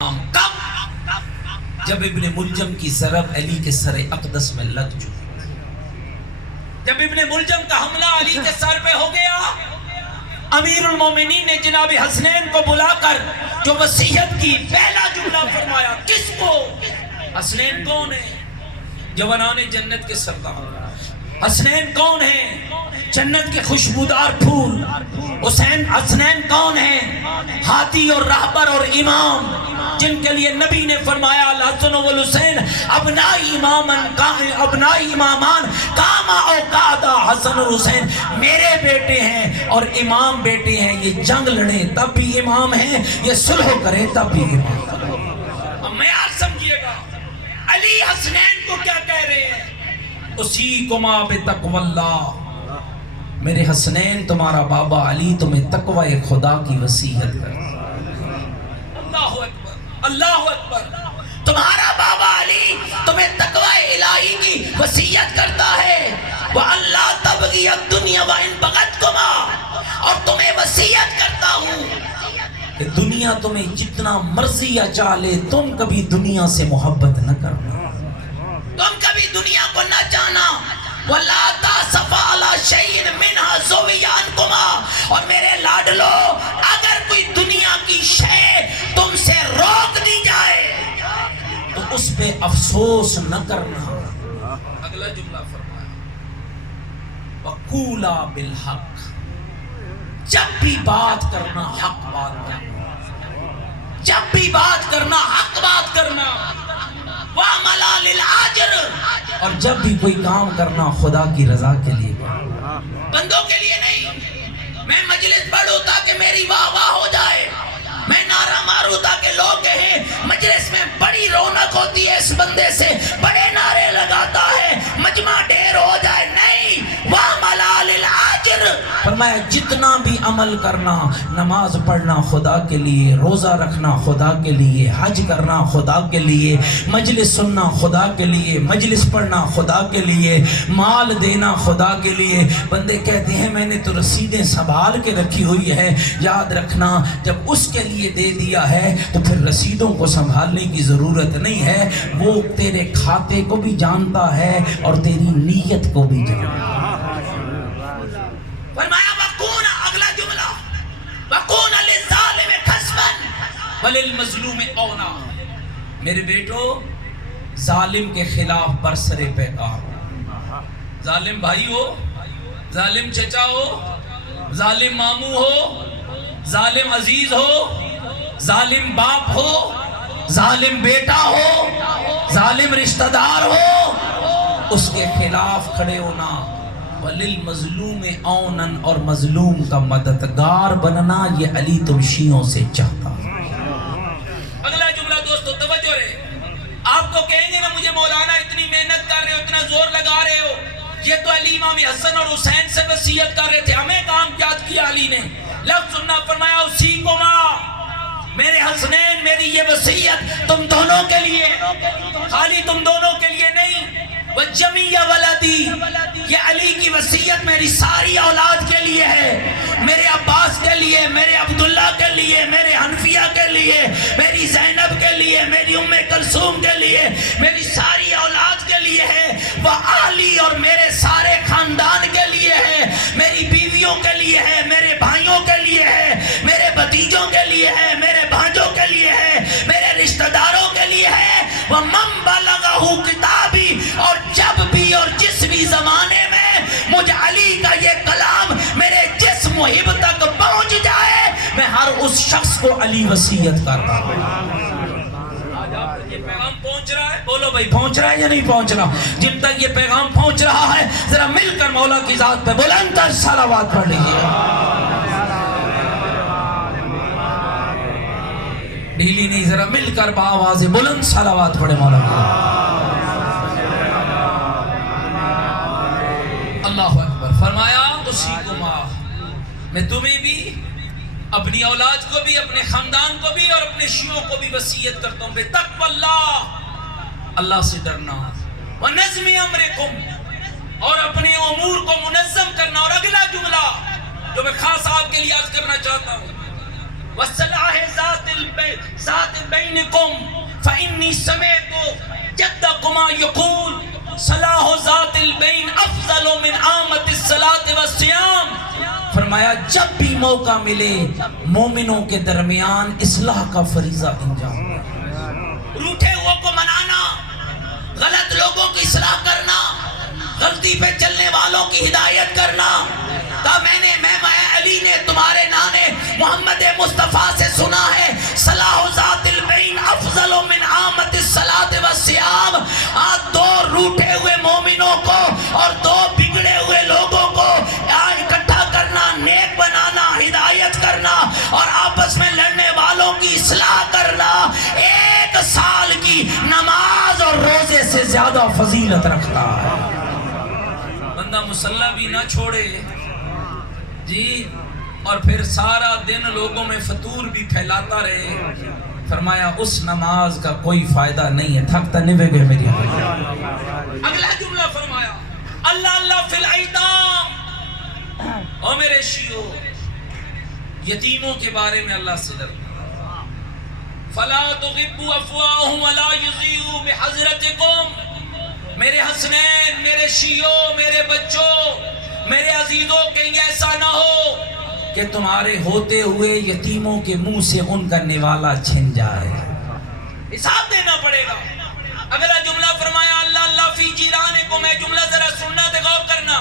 کب؟ جب ابن ملجم کی ضرب علی کے سر اقدس میں لگ چکی، جب ابن ملجم کا حملہ علی کے سر پہ ہو گیا، امیر المومنین نے جناب حسنین کو بلا کر جو وصیت کی پہلا جملہ فرمایا، کس کو؟ حسنین کون ہے؟ جوانان جنت کے سردار۔ حسنین کون ہے؟ جنت کے خوشبودار پھول۔ حسنین کون ہے؟ ہادی اور رہبر اور امام، جن کے لیے نبی نے فرمایا الحسن والحسین ابنائی امامان کاما اوقادا، حسن اور حسین میرے بیٹے ہیں اور امام بیٹے ہیں، یہ جنگ لڑیں تب بھی امام ہیں، یہ صلح کریں تب بھی امام۔ اب میں آج سمجھئے گا علی حسنین کو کیا کہہ رہے ہیں؟ اسیکما بتقوی اللہ، میرے حسنین تمہارا بابا علی تمہیں تقوی خدا کی وصیت کرتا ہے۔ اللہ اکبر، اللہ اکبر، تمہارا بابا علی تمہیں تقوی الہی کی وصیت کرتا ہے۔ وَأَلَّا تَبْغِيَ الدُّنْيَا وَإِن بَغَتْكُمَا، اور تمہیں وصیت کرتا ہوں کہ دنیا تمہیں جتنا مرضی یا چاہے تم کبھی دنیا سے محبت نہ کرنا، تم کبھی دنیا کو نہ جانا۔ وَلَا تَأْسَفَ عَلَى شَيْءٍ مِّنْهَا زُوِيَ عَنْكُمَا، اور میرے لاڈلو اگر کوئی دنیا کی شے تم سے روک دی جائے تو اس پہ افسوس نہ کرنا۔ اگلا جملہ فرمایا وَقُولَا بِالْحَقِّ، جب بھی بات کرنا حق بات کرنا، جب بھی بات کرنا حق بات کرنا۔ وَعَمَلَا لِلْعَاجِرِ، اور جب بھی کوئی کام کرنا خدا کی رضا کے لیے، بندوں کے لیے نہیں۔ میں مجلس پڑھوں تاکہ میری واہ واہ ہو جائے، میں نعرہ ماروں تاکہ لوگ کہیں مجلس میں بڑی رونق ہوتی ہے، اس بندے سے بڑے نعرے لگاتا ہے، مجمع ڈھیر ہو جائے، نہیں۔ وَعَمَلَا لِلْعَاجِرِ، فرمایا جتنا بھی عمل کرنا، نماز پڑھنا خدا کے لیے، روزہ رکھنا خدا کے لیے، حج کرنا خدا کے لیے، مجلس سننا خدا کے لیے، مجلس پڑھنا خدا کے لیے، مال دینا خدا کے لیے۔ بندے کہتے ہیں میں نے تو رسیدیں سنبھال کے رکھی ہوئی ہے، یاد رکھنا جب اس کے لیے دے دیا ہے تو پھر رسیدوں کو سنبھالنے کی ضرورت نہیں ہے، وہ تیرے کھاتے کو بھی جانتا ہے اور تیری نیت کو بھی جانتا ہے۔ فرمایا وَقُونَ، اگلا جملہ وَقُونَ لِلظَّالِمِ خَصْفًا وَلِلْمَظْلُومِ أَوْنَا، میرے بیٹو ظالم کے خلاف برسر پیکار، ظالم بھائی ہو، ظالم چچا ہو، ظالم ماموں ہو، ظالم عزیز ہو، ظالم باپ ہو، ظالم بیٹا ہو، ظالم رشتہ دار ہو، اس کے خلاف کھڑے ہونا۔ وَلِلْمَظْلُومِ عَوْنًا، اور مظلوم کا مددگار بننا، یہ علی تم شیعوں سے چاہتا ہے۔ اگلا جملہ دوستو توجہ رہے، آپ کو کہیں گے نا مجھے مولانا اتنی محنت کر رہے ہو، اتنا زور لگا رہے ہو، یہ تو علی امام حسن اور حسین سے وصیت کر رہے تھے، ہمیں کام کیا کیا علی نے؟ لفظ سننا، فرمایا اسیکما، میرے حسنین میری یہ وصیت تم دونوں کے لیے، خالی تم دونوں کے لیے نہیں، وَجَمِيَّ وَلَدِي، یہ علی کی وصیت میری ساری اولاد کے لیے ہے، میرے عباس کے لیے، میرے عبداللہ کے لیے، میرے حنفیہ کے لیے، میری زینب کے لیے، میری ام کلثوم کے لیے، میری ساری اولاد کے لیے ہے، وَآلِي، اور میرے سارے خاندان کے لیے ہے، میری بیویوں کے لیے ہے، میرے بھائیوں کے لیے ہے، میرے بھتیجوں کے لیے ہے، میرے بھانجوں کے لیے ہے، میرے رشتہ داروں کے لیے ہے۔ وَمَن بَلَغَهُ کتابی، اور جب بھی اور جس بھی زمانے میں مجھ علی کا یہ کلام میرے جسم و حب تک پہنچ جائے، میں ہر اس شخص کو علی وصیت کرتا ہوں۔ آج آپ تک یہ پیغام پہنچ رہا ہے؟ بولو بھائی پہنچ رہا ہے یا نہیں پہنچ رہا؟ جن تک یہ پیغام پہنچ رہا ہے ذرا مل کر مولا کی ذات پہ بلند تر صلوات پڑھ لیجئے۔ ڈھیلی نہیں، ذرا مل کر بآواز بلند صلوات پڑھے مولا کی۔ اللہ اکبر، فرمایا اسیکما، میں تمہیں بھی، اپنی اولاد کو بھی، اپنے خاندان کو بھی اور اپنے شیعوں کو بھی وصیت کرتا ہوں بتقوی اللہ، اللہ سے ڈرنا، وَنَظْمِ أَمْرِكُمْ، اور اپنے امور کو منظم کرنا۔ اور اگلا جملہ جو میں خاص آپ کے لیے عرض کرنا چاہتا ہوں، وصلاح ذات بینکم فإنی سمعت جدکما یقول صلاح ذات البین افضل من عامت الصلاة والصیام. فرمایا جب بھی موقع ملے مومنوں کے درمیان اصلاح کا فریضہ انجام، روٹھے ہوا کو منانا، غلط لوگوں کی اصلاح کرنا، غلطی پہ چلنے والوں کی ہدایت کرنا. کہا میں علی نے تمہارے نانے محمد مصطفیٰ سے سنا ہے صلاح ذات البین افضل من عامت الصلاۃ والصیام. آج دو روٹے ہوئے مومنوں کو اور دو بگڑے ہوئے لوگوں کو اکٹھا کرنا، نیک بنانا، ہدایت کرنا اور آپس میں لڑنے والوں کی اصلاح کرنا ایک سال کی نماز اور روزے سے زیادہ فضیلت رکھتا ہے. بندہ مصلی بھی نہ چھوڑے جی اور پھر سارا دن لوگوں میں فطور بھی پھیلاتا رہے. فرمایا اس نماز کا کوئی فائدہ نہیں ہے. تھکتا نہیں گئے میری. اگلا جملہ فرمایا اللہ اللہ فی الایتام. او میرے شیعو یتیموں کے بارے میں اللہ سے ڈرنا. فلا تغبوا افواہهم ولا یضیعوا بحضرتکم. میرے حسنین، میرے شیعو، میرے بچوں، میرے عزیزوں، کہیں ایسا نہ ہو کہ تمہارے ہوتے ہوئے یتیموں کے منہ سے ان کا نوالا چھن جائے. حساب دینا پڑے گا. اگلا جملہ فرمایا اللہ اللہ فی جیرانکم. میں جملہ ذرا سننا تے غور کرنا.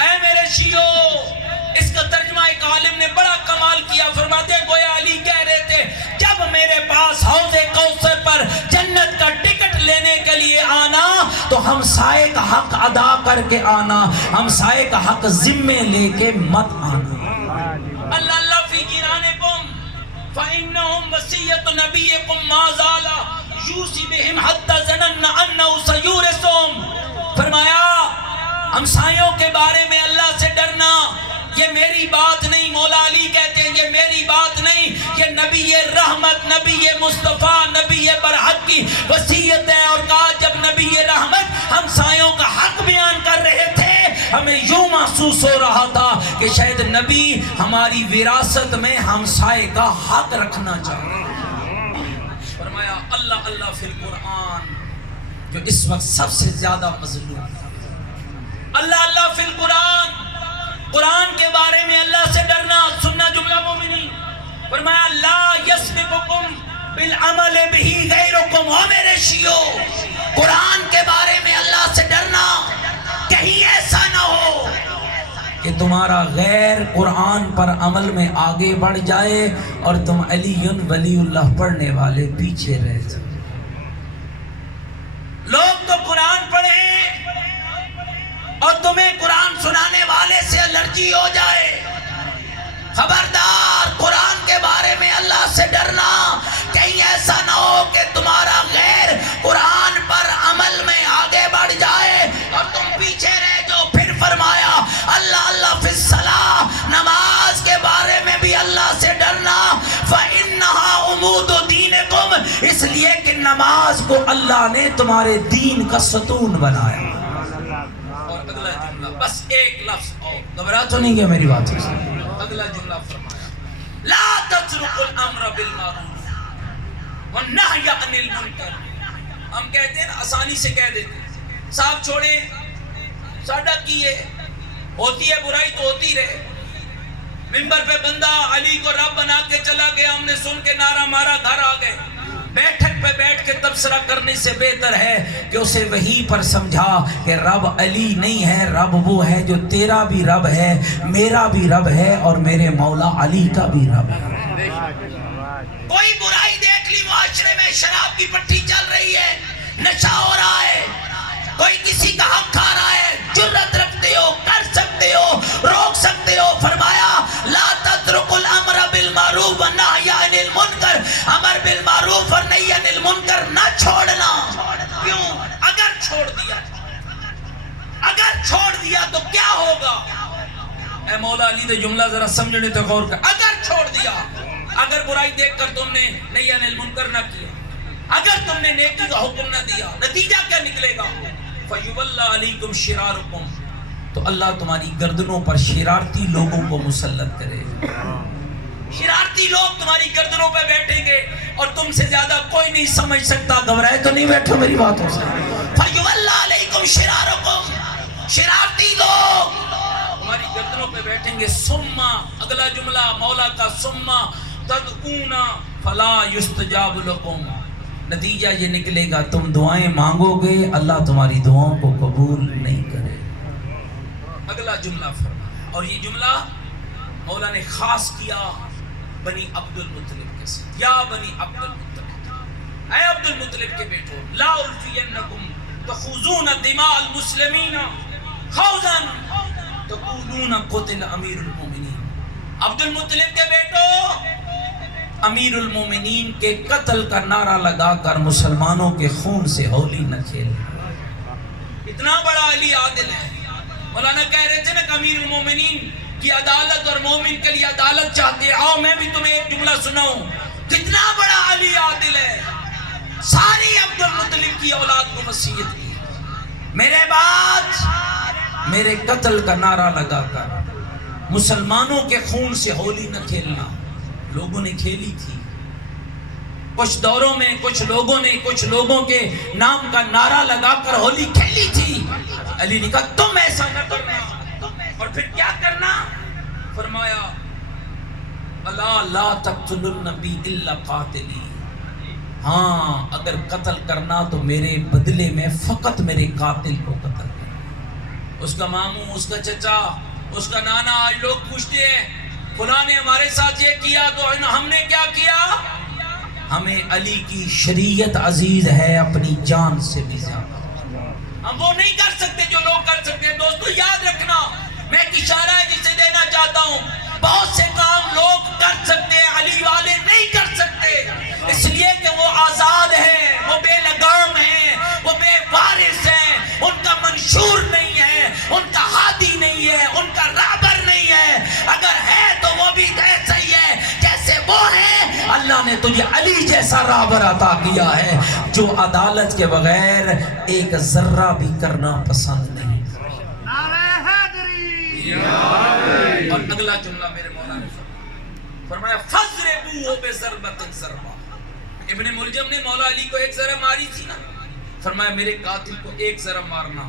اے میرے شیعو، اس کا ترجمہ ایک عالم نے بڑا کمال کیا. فرماتے ہیں گویا علی کہہ رہے تھے جب میرے پاس حوض کوثر پر جنت کا ٹکٹ لینے کے لیے آنا تو ہمسائے کا حق ادا کر کے آنا، ہمسائے کا حق ذمے لے کے مت آنا. اللہ اللہ فی جیرانکم فإنہم وصیت نبیکم ما زال یوصی بہم حتی ظننا انہ سیورثہم. فرمایا ہمسایوں کے بارے میں اللہ سے ڈرنا یہ میری بات نہیں. مولا علی کہتے ہیں یہ میری بات نہیں، یہ نبی رحمت، نبی مصطفیٰ، نبی برحق کی وصیت ہے. اور کہا جب نبی رحمت ہمسایوں کا حق بیان کر رہے تھے ہمیں یوں محسوس ہو رہا تھا کہ شاید نبی ہماری وراثت میں ہمسائے کا حق رکھنا چاہتے. فرمایا اللہ اللہ فی القرآن، جو اس وقت سب سے زیادہ مظلوم ہے. اللہ اللہ فی القرآن، قرآن کے بارے میں اللہ سے ڈرنا. سننا جملہ مومنین. فرمایا لا یسبقکم بالعمل بہ غیرکم. او میرے شیعو قرآن کے بارے میں اللہ سے ڈرنا. کہیں ایسا نہ ہو کہ تمہارا غیر قرآن پر عمل میں آگے بڑھ جائے اور تم علی ولی اللہ پڑھنے والے پیچھے رہ جائے. لوگ تو قرآن پڑھیں اور تمہیں قرآن سنانے والے سے الرجی ہو جائے. خبردار قرآن کے بارے میں اللہ سے ڈرنا. کہیں ایسا نہ ہو کہ تمہارا غیر قرآن پر عمل میں آگے بڑھ جائے اور تم پیچھے رہ جاؤ. پھر فرمایا اللہ اللہ فی الصلاۃ، نماز کے بارے میں بھی اللہ سے ڈرنا. فإنہا عمود دینکم، اس لیے کہ نماز کو اللہ نے تمہارے دین کا ستون بنایا. اگلا جملہ بس ایک لفظ اور گھبرا تو نہیں گیا میری بات سے. اگلا جملہ فرمایا لا تترکوا الامر بالمعروف والنہی عن المنکر. ہم کہتے ہیں نا آسانی سے کہہ دیتے ہیں صاحب چھوڑے ساڈا کیے، ہوتی ہے برائی تو ہوتی رہے. ممبر پہ بندہ علی کو رب بنا کے چلا گیا، ہم نے سن کے نعرہ مارا، گھر آ گئے. بیٹھک پہ بیٹھ کے تبصرہ کرنے سے بہتر ہے کہ اسے وحی پر سمجھا کہ رب علی نہیں ہے، رب وہ ہے جو تیرا بھی رب ہے، میرا بھی رب ہے اور میرے مولا علی کا بھی رب ہے. کوئی برائی دیکھ لی معاشرے میں، شراب کی پٹی چل رہی ہے، نشہ ہو رہا ہے، کوئی کسی کا حق کھا رہا ہے، جرت رکھتے ہو، کر سکتے ہو، روک سکتے ہو. فرمایا لا تترکوا الامر بالمعروف والنہی عن المنکر. امر بالمعروف اور نہی عن المنکر نہ چھوڑنا. کیوں؟ اگر چھوڑ دیا تو کیا ہوگا؟ اے مولا علی دے جملہ ذرا سمجھنے تو غور کر. اگر چھوڑ دیا، اگر برائی دیکھ کر تم نے نہی عن المنکر نہ کیا، اگر تم نے نیکی کا حکم نہ دیا، نتیجہ کیا نکلے گا؟ فَيُوَلَّى عَلَيْكُمْ شِرَارُكُمْ، تو اللہ تمہاری گردنوں پر شرارتی لوگوں کو مسلط کرے. شرارتی لوگ تمہاری گردنوں پہ بیٹھیں گے اور تم سے زیادہ کوئی نہیں سمجھ سکتا. گھبرائے تو نہیں بیٹھو میری باتوں سے. فَيُوَلَّى عَلَيْكُمْ شِرَارُكُمْ, شرارتی لوگ تمہاری گردنوں پہ بیٹھیں گے. ثُمَّ, اگلا جملہ مولا کا, ثُمَّ تَدْعُونَ فَلَا يُسْتَجَابُ لَكُمْ, نتیجہ یہ نکلے گا تم دعائیں مانگو گے, اللہ تمہاری دعاؤں کو قبول نہیں کرے. اگلا جملہ فرما. اور یہ جملہ مولا نے خاص کیا بنی عبد المطلب کے ساتھ. یا بنی عبد المطلب, اے عبد المطلب کے بیٹو, لا الفینکم تخوضون دماء المسلمین خوضا تقولون قتل امیر المومنین. عبد المطلب کے بیٹو, امیر المومنین کے قتل کا نعرہ لگا کر مسلمانوں کے خون سے ہولی نہ کھیل. اتنا بڑا علی عادل ہے. مولانا کہہ رہے تھے نا کہ امیر المومنین کی عدالت اور مومن کے لیے عدالت چاہتے. آؤ میں بھی تمہیں ایک جملہ سناؤں. کتنا بڑا علی عادل ہے. ساری عبد المطلب کی اولاد کو وصیت کی, میرے بعد میرے قتل کا نعرہ لگا کر مسلمانوں کے خون سے ہولی نہ کھیلنا. لوگوں نے کھیلی تھی کچھ دوروں میں, کچھ لوگوں نے کچھ لوگوں کے نام کا نعرہ لگا کر ہولی کھیلی تھی. علی نے کہا تم ایسا نہ کرنا. اور پھر کیا کرنا؟ فرمایا الا لا تقتلوا النبی الا قاتلی, ہاں اگر قتل کرنا تو میرے بدلے میں فقط میرے قاتل کو قتل کرنا. اس کا ماموں, اس کا چچا, اس کا نانا. آج لوگ پوچھتے ہیں فلاں نے ہمارے ساتھ یہ کیا تو ہم نے کیا کیا. ہمیں علی کی شریعت عزیز ہے اپنی جان سے بھی زیادہ. ہم وہ نہیں کر سکتے جو لوگ کر سکتے ہیں. دوستو یاد رکھنا, میں ایک اشارہ ہے جسے دینا چاہتا ہوں. بہت سے کام لوگ کر سکتے ہیں, علی والے نہیں کر سکتے, اس لیے کہ وہ آزاد ہیں, وہ بے لگام ہیں, وہ بے وارث ہیں, ان کا منشور نہیں ہے, ان کا ہادی نہیں ہے, ان کا رابر نہیں ہے. اگر ہے تو وہ بھی ایسا ہی ہے جیسے وہ ہے. اللہ نے تجھے علی جیسا رابر عطا کیا ہے جو عدالت کے بغیر ایک ذرہ بھی کرنا پسند نہیں. اور اگلا جملہ میرے مولا نے فرمایا فَضْرِبُوهُ بِضَرْبَةٍ ضَرْبَةٍ. ابن ملجم نے مولا علی کو ایک ذرہ ماری تھی نا, فرمایا میرے قاتل کو ایک ذرہ مارنا.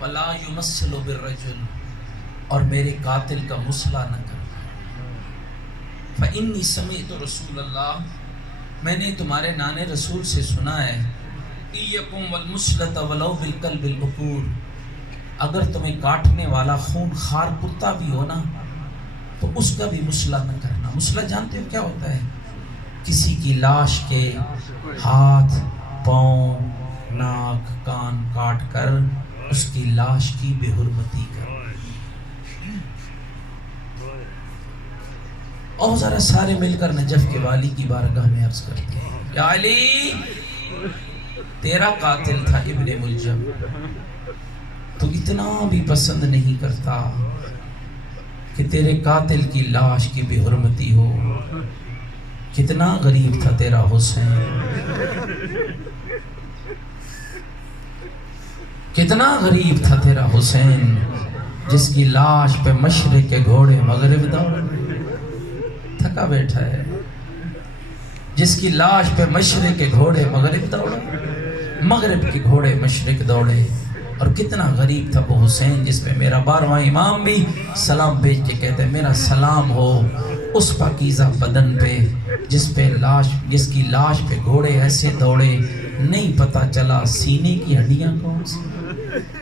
وَلَا يُمَثِّلُ بِالرَّجُلِ, اور میرے قاتل کا مصلح نہ کرنا. فَإِنِّي سَمِعْتُ رسول اللہ, میں نے تمہارے نانے رسول سے سنا ہے, إِيَّكُمْ وَالْمُسْلَةَ وَلَوْ بِالْقَلْبِ الْعُقُورِ, اگر تمہیں کاٹنے والا خون خار کتا بھی ہو نا تو اس کا بھی مصلح نہ کرنا. مصلح جانتے ہو کیا ہوتا ہے؟ کسی کی لاش کے ہاتھ, پاؤں, ناک, کان کاٹ کر اس کی لاش کی بے حرمتی کرنا. اور ذرا سارے مل کر نجف کے والی کی بارگاہ میں عرض کرتے ہیں, یا علی تیرا قاتل تھا ابن ملجم, تو اتنا بھی پسند نہیں کرتا کہ تیرے قاتل کی لاش کی بے حرمتی ہو. کتنا غریب تھا تیرا حسین, کتنا غریب تھا تیرا حسین, جس کی لاش پہ مشرق کے گھوڑے مغرب دوڑے. تھکا بیٹھا ہے, جس کی لاش پہ مشرق کے گھوڑے مغرب دوڑے, مغرب کے گھوڑے مشرق دوڑے. اور کتنا غریب تھا وہ حسین, جس پہ میرا 12واں امام بھی سلام بھیج کے کہتے ہیں میرا سلام ہو اس پاکیزہ بدن پہ جس کی لاش پہ گھوڑے ایسے دوڑے, نہیں پتا چلا سینے کی ہڈیاں کون سی,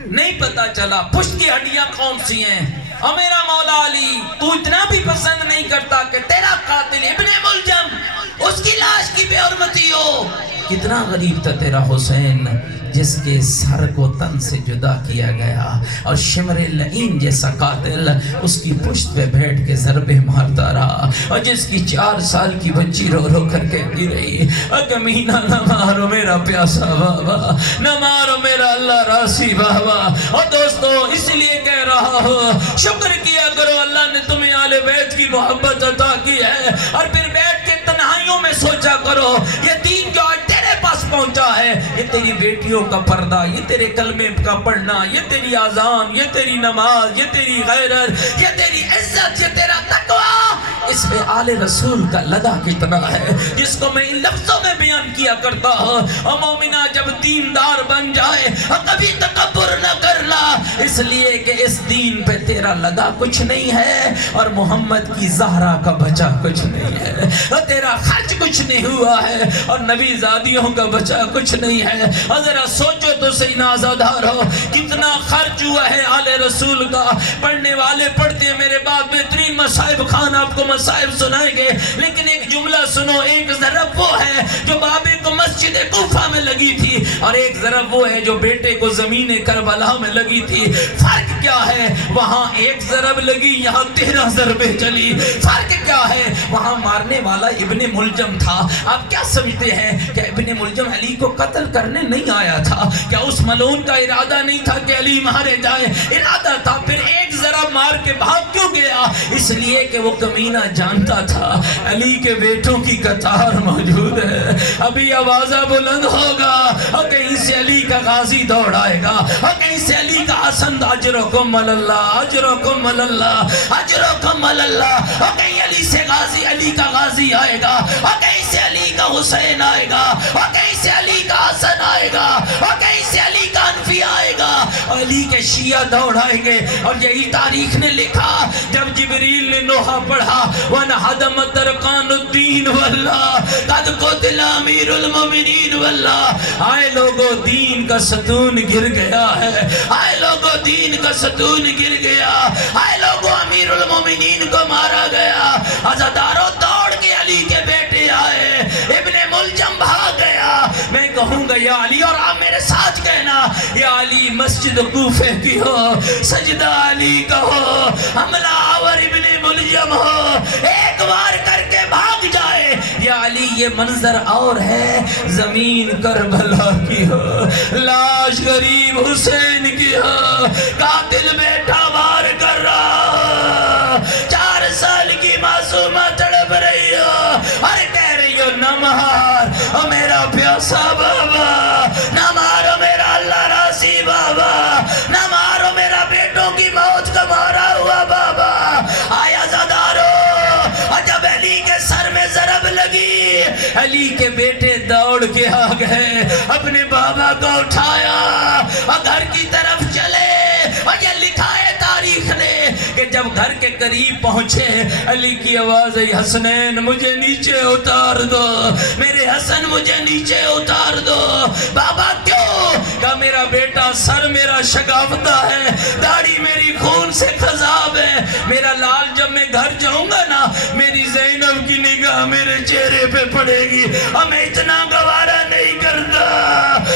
نہیں پتا چلا پشت کی ہڈیاں کون سی ہیں. اور میرا مولا علی تو اتنا بھی پسند نہیں کرتا کہ تیرا قاتل ابن ملجم اس کی لاش کی بے حرمتی ہو. کتنا غریب تھا تیرا حسین, جس کے سر کو تن سے جدا کیا گیا, اور شمر لعین جیسا قاتل اس کی پشت پہ بیٹھ کے ضربے مارتا رہا, اور جس کی 4 سال کی بچی رو رو کر کہتی رہی کمینہ نہ مارو میرا پیاسا بابا, نہ مارو میرا اللہ راسی بابا. اور دوستو اس لیے کہہ رہا ہوں شکر کیا کرو اللہ نے تمہیں آل بیت کی محبت عطا کی ہے, اور پھر بیٹھ کے تنہائیوں میں سوچا کرو یہ دین جو آج تیرے پاس پہنچا ہے یہ تیری بیٹیوں کا پردہ، یہ تیرے کلمے کا پڑھنا، یہ تیری آذان، یہ تیری نماز، یہ تیری غیرت، یہ تیری عزت، یہ تیرا تقوی، اس میں آل رسول کا لگا کتنا ہے، جس کو میں ان لفظوں میں بیان کیا کرتا ہوں۔ اور مومنہ جب دیندار بن جائے کبھی تکبر نہ کرنا، اس لیے کہ اس دین پہ تیرا لگا کچھ نہیں ہے، اور محمد کی زہرا کا بچا کچھ نہیں ہے، اور تیرا خرچ کچھ نہیں ہوا ہے، اور نبی زادیوں کا بچا کچھ نہیں ہے۔ اور ذرا سوچو تو صحیح نازدار ہو، کتنا خرچ ہوا ہے آل رسول کا۔ پڑھنے والے پڑھتے ہیں، میرے بعد بہترین مصائب خان آپ کو مصائب سنائیں گے، لیکن ایک جملہ سنو، ایک ضرب وہ ہے جو بابے کو مسجد کوفہ میں لگی تھی، اور ایک ضرب وہ ہے جو بیٹے کو زمین کربلا میں لگی تھی۔ فرق کیا ہے؟ وہاں ایک ضرب لگی، یہاں 13 ضربیں چلی۔ فرق کیا ہے؟ وہاں مارنے والا ابن ملجم تھا۔ آپ کیا سمجھتے ہیں کہ ابن ملجم علی کو قتل کرنے نہیں آیا تھا؟ کیا اس ملعون کا ارادہ نہیں تھا کہ علی مارے جائے؟ ارادہ تھا، پھر ایک ضرب مار کے بھاگ کیوں گیا؟ اس لیے کہ وہ کمینہ جانتا تھا علی کے بیٹوں کی قطار موجود ہے، ابھی آوازہ بلند ہوگا اور کہیں سے علی کا غازی دوڑ آئے گا، اور کہیں سے علی کا حسن اجرکم اللہ، اجرکم اللہ، اجرکم اللہ، اور کہیں علی سے غازی، علی کا غازی آئے گا، اور کہیں سے علی کا حسین آئے گا، اور کہیں سے علی کا حسن آئے گا، اور کہیں سے علی کا انفی آئے گا، اور علی کے شیعہ دوڑ آئیں گے۔ اور یہی تاریخ نے لکھا، جب جبریل نے نوحہ پڑھا، وَنَحَدَمَ تَرْقَانُ الدِّينُ وَاللَّهِ قَدْ قُتِلَ أَمِيرُ الْمُؤْمِنِينَ وَاللَّهِ۔ آئے لوگوں، دین کا ستون گر گیا ہے، آئے لوگوں، دین کا ستون گر گیا، آئے لوگوں، امیر المومنین کو مارا گیا۔ عزاداروں دوڑ کے علی کے بیٹے آئے، ابن ملجم بھاگ گیا۔ میں کہوں گا یا علی، اور آپ میرے ساتھ کہنا، یا علی مسجد کوفہ کی ہو، سجدہ علی کا ہو، حملہ آور ابن ملجم ہو، ایک بار کر کے بھاگ جائے۔ یا علی یہ منظر اور ہے، زمین کربلا کی ہو، لاش غریب حسین کی ہو، قاتل بیٹھا وار کر رہا، 4 سال کی معصومہ تڑپ رہی ہو، اور کہہ رہی ہو نہ مار او میرا پیاسا بابا، نہ مارو میرا اللہ راضی بابا، نہ مارو میرا بیٹوں کی موت کا مارا ہوا بابا۔ آیا زادارو، اور جب علی کے سر میں ضرب لگی، علی کے بیٹے دوڑ کے آ گئے، اپنے بابا کو اٹھایا اور گھر کی طرف چلے۔ اور یہ لکھا ہے تاریخ نے کہ جب گھر کے قریب پہنچے، علی کی آواز آئی، حسنین مجھے نیچے اتار دو، میرے حسن مجھے نیچے اتار دو۔ بابا کیوں؟ کہ میرا بیٹا، سر میرا شگافتہ ہے، داڑھی میری خون سے خضاب ہے، میرا لال جب میں گھر جاؤں گا نا، میری زینب کی نگاہ میرے چہرے پہ پڑے گی، اور میں اتنا گوارا نہیں کرتا،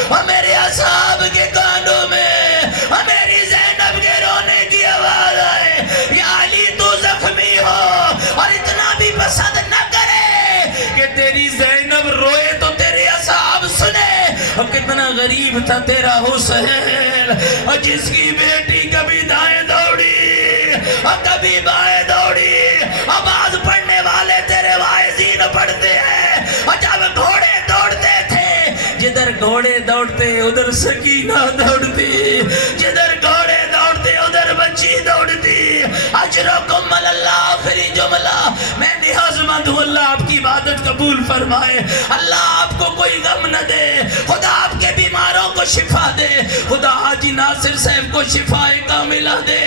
اور میرے اصحاب کے کانوں میں اور میری زینب کے رونے کی آواز آئے، یا علی تو زخمی ہو، اور اتنا بھی پسند نہ کرے کہ تیری زینب روئے تو تیرے اصحاب سنے۔ اور کتنا غریب تھا تیرا حسین، اور جس کی بیٹی کبھی دائیں دوڑی اور کبھی بائیں دوڑی، اور بعض پڑھنے والے تیرے واعظین پڑھتے ہیں، اور جب گھوڑے دوڑتے تھے، جدھر گھوڑے دوڑتے ادھر سکینہ دوڑتی، جدھر گھوڑے دوڑتے ادھر بچی دوڑتی۔ اجرکم اللہ، آخری جملہ، میں نیاز مند ہوں، اللہ آپ کی عبادت قبول فرمائے، اللہ آپ کو کوئی غم نہ دے، خدا آپ کے بیماروں کو شفا دے، خدا حاجی ناصر صاحب کو شفا کاملہ دے،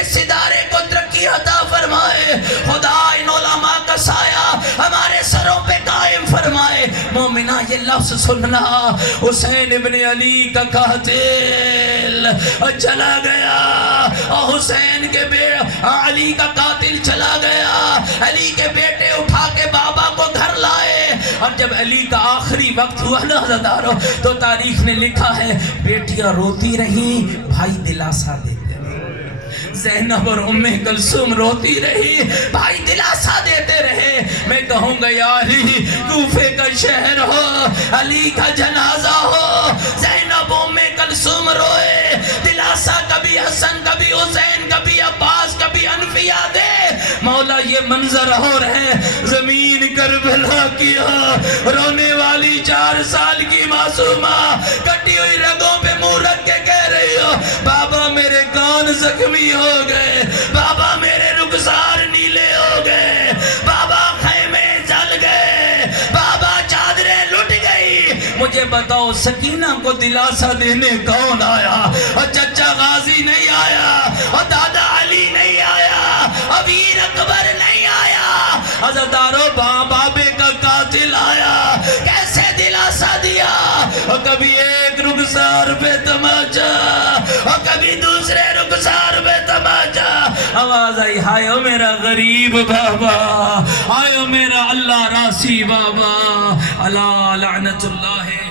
اس ادارے کو ترقی عطا فرمائے، خدا ان علماء کا سایہ ہمارے سروں پہ قائم فرمائے۔ مومنہ یہ لفظ سننا، حسین ابن علی کا قاتل چلا گیا، اور حسین کے علی کا قاتل چلا گیا، علی کے بیٹے اٹھا کے بابا کو گھر لائے، اور جب علی کا آخری وقت ہوا نا عزادارو، تو تاریخ نے لکھا ہے بیٹیاں روتی رہیں، بھائی دلاسا دیتے رہے، زینب اور ام کلثوم روتی رہی، بھائی دلاسا دیتے رہے۔ میں کہوں گا یا علی، کوفے کا شہر ہو، علی کا جنازہ ہو، زینب ام کلثوم روئے، دلاسا کبھی حسن کبھی حسین کبھی عباس کبھی انفیہ دے، مولا یہ منظر اور ہے، زمین کربلا کیا، رونے والی 4 سال کی معصومہ کٹی ہوئی رگوں پہ منہ رکھ کے کہہ رہی ہو بابا میرے کان زخمی ہو گئے، بابا میرے رخسار نیلے ہو گئے، بابا خیمے جل گئے، بابا چادریں لٹ گئی۔ مجھے بتاؤ سکینہ کو دلاسا دینے کون آیا؟ اور چچا غازی نہیں آیا، اور دادا علی نہیں آیا، اور ویر اکبر نہیں آیا، عزادارو بابے کا قاتل آیا، کیسے دلاسا دیا؟ اور کبھی ایک رخسار پہ تماچا، اور کبھی دوسرے رخسار پہ تماچا، آواز آئی ہائے او میرا غریب بابا، ہائے او میرا اللہ راسی بابا، اللہ لعنت اللہ ہے۔